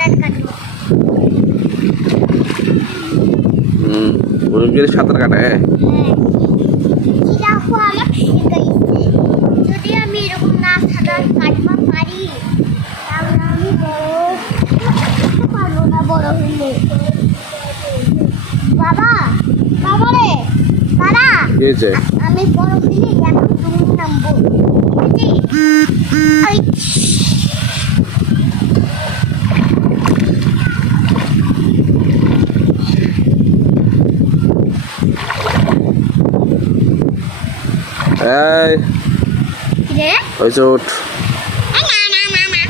সাঁতার কাটবো কাটায় হ্যাঁ যদি আমি এরকম না সাঁতার পারি তাহলে আমি বড় পারব না বড় হইলে বাবা বাবা রে দাদা আমি বড় হইলে এখন তুমি নামবো ওই এই না না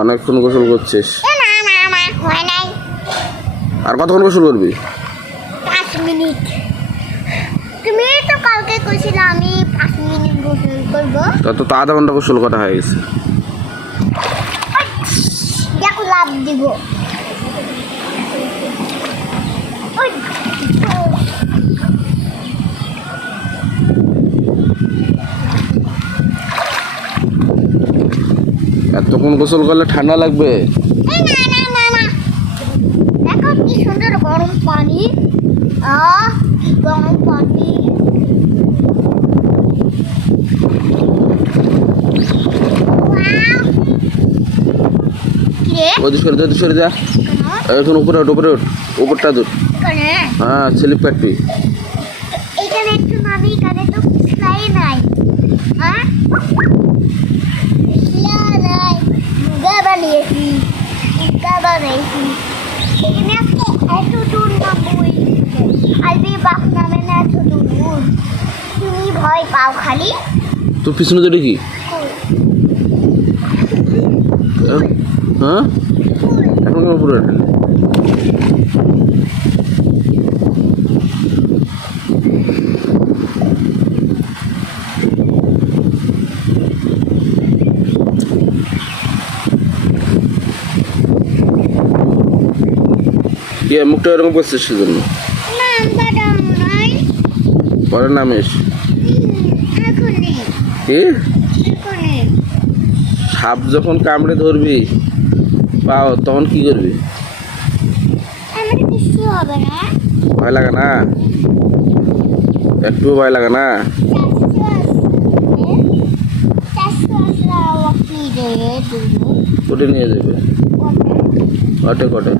অনেকক্ষণ গোসল করছিস। আর কতক্ষণ গোসল করবি? পাঁচ মিনিট। তুমি তো কালকে কইছিলে আমি পাঁচ মিনিট গোসল করব। তত তো আধা ঘণ্টা গোসল করা হয়ে গেছে। দেখো লাভ দিব। এতক্ষণ গোসল করলে ঠান্ডা লাগবে? দেখো কি সুন্দর গরম পানি। গরম সরে যা সরে যা। এখন? উপরে ওঠ উপরে ওঠ। উপরটা দূর। হ্যাঁ স্লিপ কাটবি। এখানে একটু নামি এখানে তো পিছলাই নাই হ্যাঁ বানিয়েছি মুগা বানাইছি এখানে আজকে এত দূর নামবো আলবি বাপ নামে না এত দূর তুমি ভয় পাও খালি তোর পিছনে যেটা কি? হ্যাঁ? কেন উপরে ওঠেন কি মুখটা এরকম করছিস সেজন্য? পরে নামিস। কি? সাপ যখন কামড়ে ধরবি পাও তখন কি করবি? ভয় লাগে না? একটু ভয় লাগে না? কোটে নিয়ে যাবে। কটে কটে।